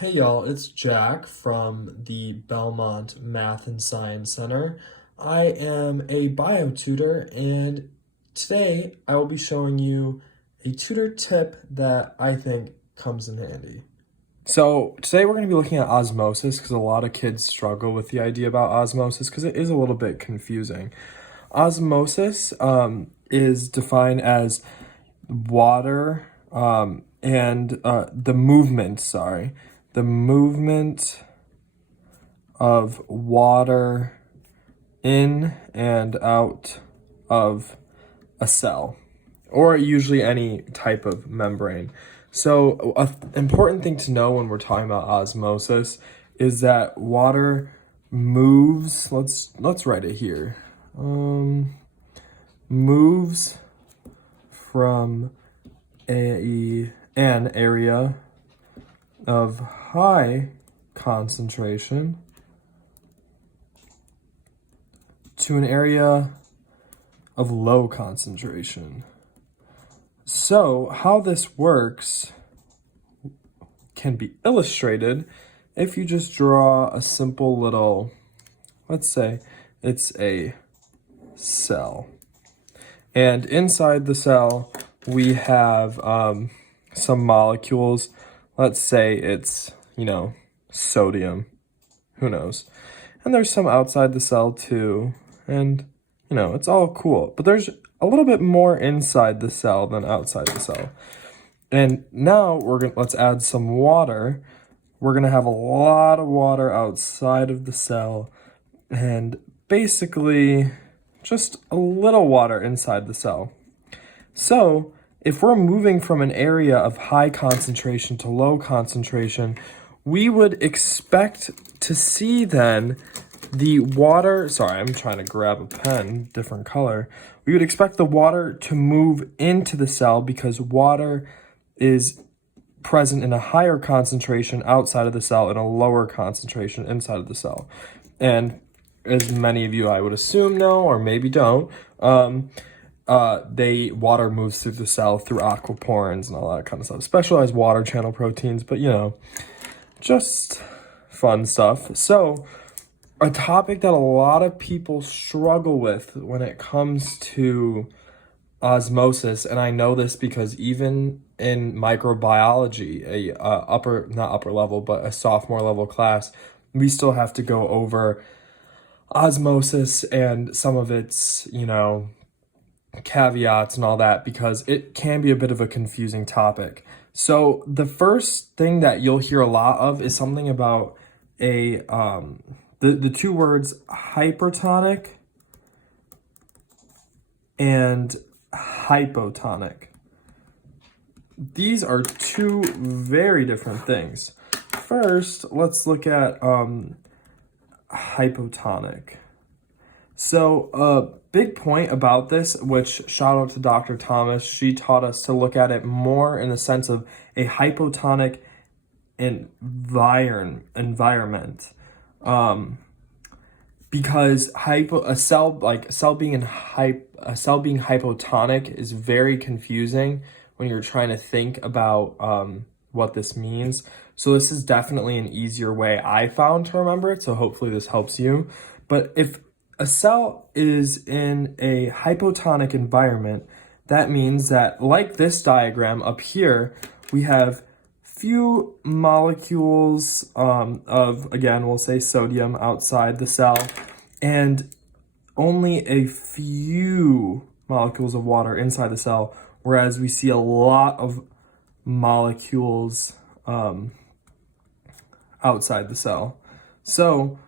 Hey y'all, it's Jack from the Belmont Math and Science Center. I am a bio tutor, and today I will be showing you a tutor tip that I think comes in handy. So today we're going to be looking at osmosis because a lot of kids struggle with the idea about osmosis because it is a little bit confusing. Osmosis is defined as water and the movement of water in and out of a cell, or usually any type of membrane. So an important thing to know when we're talking about osmosis is that water moves, let's write it here, moves from an area of high concentration to an area of low concentration. So how this works can be illustrated if you just draw a simple little, let's say it's a cell. And inside the cell, we have some molecules. Let's say it's, sodium. Who knows? And there's some outside the cell too. And, it's all cool. But there's a little bit more inside the cell than outside the cell. And now let's add some water. We're gonna have a lot of water outside of the cell and basically just a little water inside the cell. So if we're moving from an area of high concentration to low concentration, we would expect to see then the water, sorry, I'm trying to grab a pen, different color. We would expect the water to move into the cell because water is present in a higher concentration outside of the cell and a lower concentration inside of the cell. And as many of you I would assume know, or maybe don't, water moves through the cell through aquaporins and all that kind of stuff. Specialized water channel proteins, but just fun stuff. So a topic that a lot of people struggle with when it comes to osmosis, and I know this because even in microbiology, not upper level, but a sophomore level class, we still have to go over osmosis and some of its, caveats and all that because it can be a bit of a confusing topic. So the first thing that you'll hear a lot of is something about the two words hypertonic and hypotonic. These are two very different things. First, let's look at hypotonic. So a big point about this, which shout out to Dr. Thomas, she taught us to look at it more in the sense of a hypotonic environment. Because a cell being hypotonic is very confusing when you're trying to think about what this means. So this is definitely an easier way I found to remember it. So hopefully this helps you. But if a cell is in a hypotonic environment, that means that, like this diagram up here, we have few molecules of, again, we'll say sodium outside the cell, and only a few molecules of water inside the cell, whereas we see a lot of molecules outside the cell. So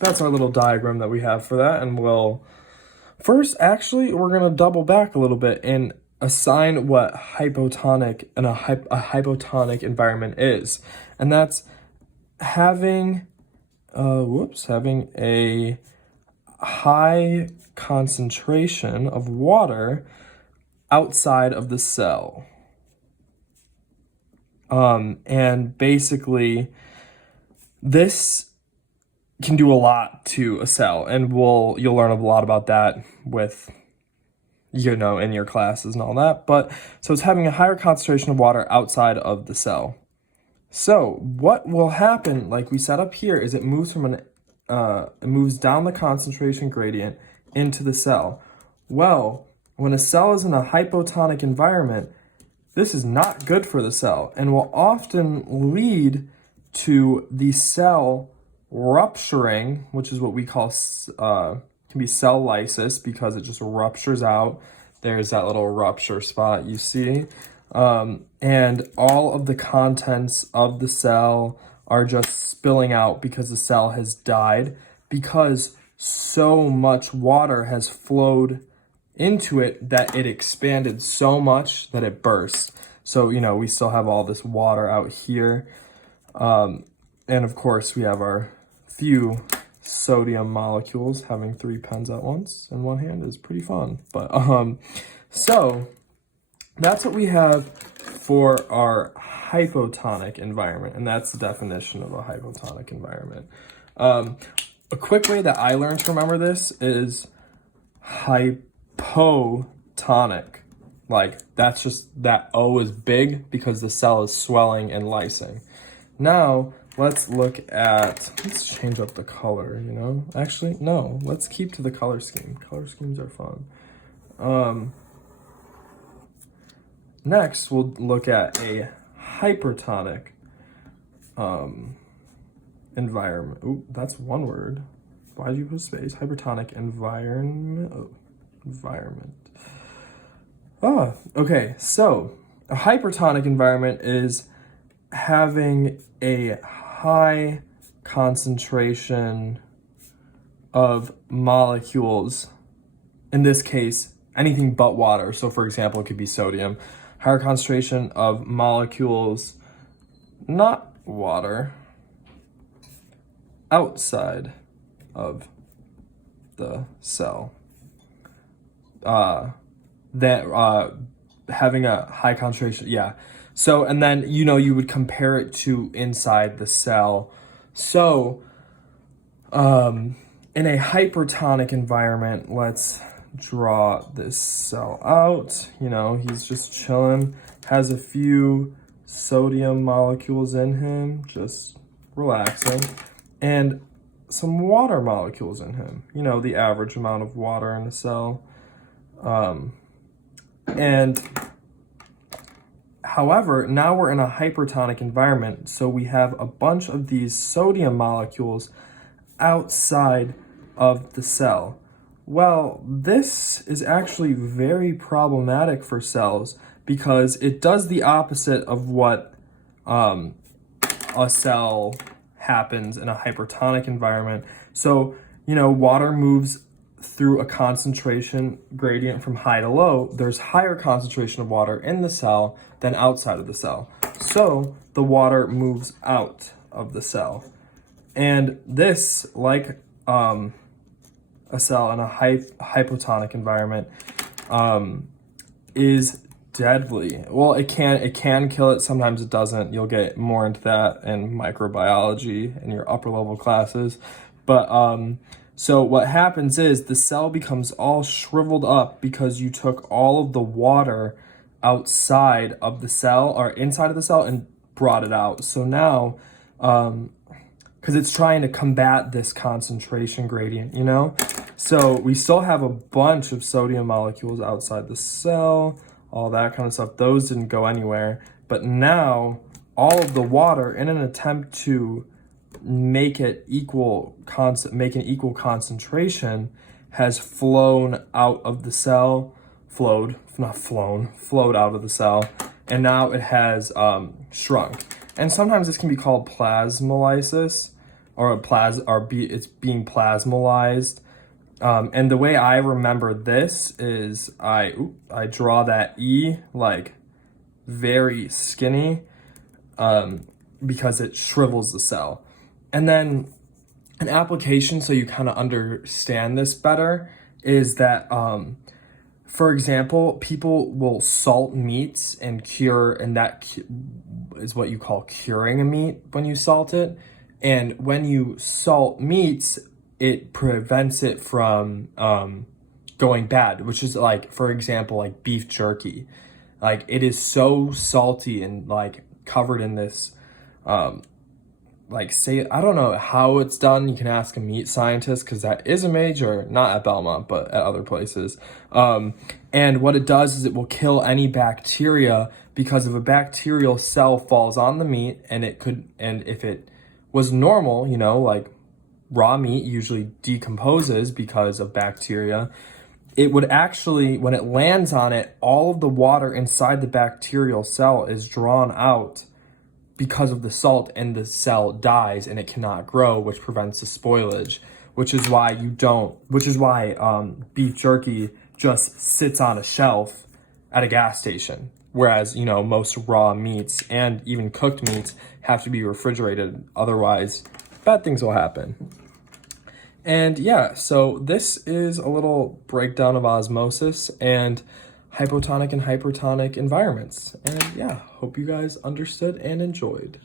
that's our little diagram that we have for that. And we're going to double back a little bit and assign what hypotonic and a hypotonic environment is. And that's having a high concentration of water outside of the cell. And basically this can do a lot to a cell, and you'll learn a lot about that with in your classes and all that. But so it's having a higher concentration of water outside of the cell. So what will happen, like we set up here, is it moves it moves down the concentration gradient into the cell. Well, when a cell is in a hypotonic environment, this is not good for the cell and will often lead to the cell rupturing, which is what we call can be cell lysis, because it just ruptures out. There's that little rupture spot you see. And all of the contents of the cell are just spilling out because the cell has died, because so much water has flowed into it that it expanded so much that it burst. So, we still have all this water out here. And of course, we have our few sodium molecules. Having 3 pens at once in one hand is pretty fun. But so that's what we have for our hypotonic environment, and that's the definition of a hypotonic environment. A quick way that I learned to remember this is hypotonic. Like, that's just, that O is big because the cell is swelling and lysing. Now, let's change up the color, Actually, no, let's keep to the color scheme. Color schemes are fun. Next, we'll look at a hypertonic environment. Ooh, that's one word. Why did you put space? Hypertonic environment. Environment. Okay, so a hypertonic environment is having a high concentration of molecules, in this case, anything but water. So for example, it could be sodium. Higher concentration of molecules, not water, outside of the cell. Having a high concentration, yeah. So, and then, you would compare it to inside the cell. So, in a hypertonic environment, let's draw this cell out. He's just chilling, has a few sodium molecules in him, just relaxing, and some water molecules in him, the average amount of water in a cell. And however, now we're in a hypertonic environment, so we have a bunch of these sodium molecules outside of the cell. Well, this is actually very problematic for cells because it does the opposite of what a cell happens in a hypertonic environment. So, water moves through a concentration gradient from high to low. There's higher concentration of water in the cell than outside of the cell. So the water moves out of the cell. And this, like a cell in a hypotonic environment, is deadly. Well, it can kill it. Sometimes it doesn't. You'll get more into that in microbiology in your upper level classes. But so what happens is the cell becomes all shriveled up because you took all of the water outside of the cell or inside of the cell and brought it out. So now, because it's trying to combat this concentration gradient, So we still have a bunch of sodium molecules outside the cell, all that kind of stuff. Those didn't go anywhere. But now all of the water, in an attempt to make an equal concentration, has flown out of the cell, flowed out of the cell, and now it has shrunk. And sometimes this can be called plasmolysis, it's being plasmolized. And the way I remember this is I draw that E like very skinny because it shrivels the cell. And then an application, so you kind of understand this better, is that, for example, people will salt meats and cure, and that is what you call curing a meat when you salt it. And when you salt meats, it prevents it from going bad, which is like, for example, like beef jerky. Like, it is so salty and like covered in this, like, say, I don't know how it's done. You can ask a meat scientist, because that is a major, not at Belmont, but at other places. And what it does is it will kill any bacteria, because if a bacterial cell falls on the meat, and if it was normal, you know, like raw meat usually decomposes because of bacteria, it would actually, when it lands on it, all of the water inside the bacterial cell is drawn out because of the salt, and the cell dies and it cannot grow, which prevents the spoilage, which is why beef jerky just sits on a shelf at a gas station. Whereas, you know, most raw meats and even cooked meats have to be refrigerated. Otherwise, bad things will happen. And yeah, so this is a little breakdown of osmosis and hypotonic and hypertonic environments. And yeah, hope you guys understood and enjoyed.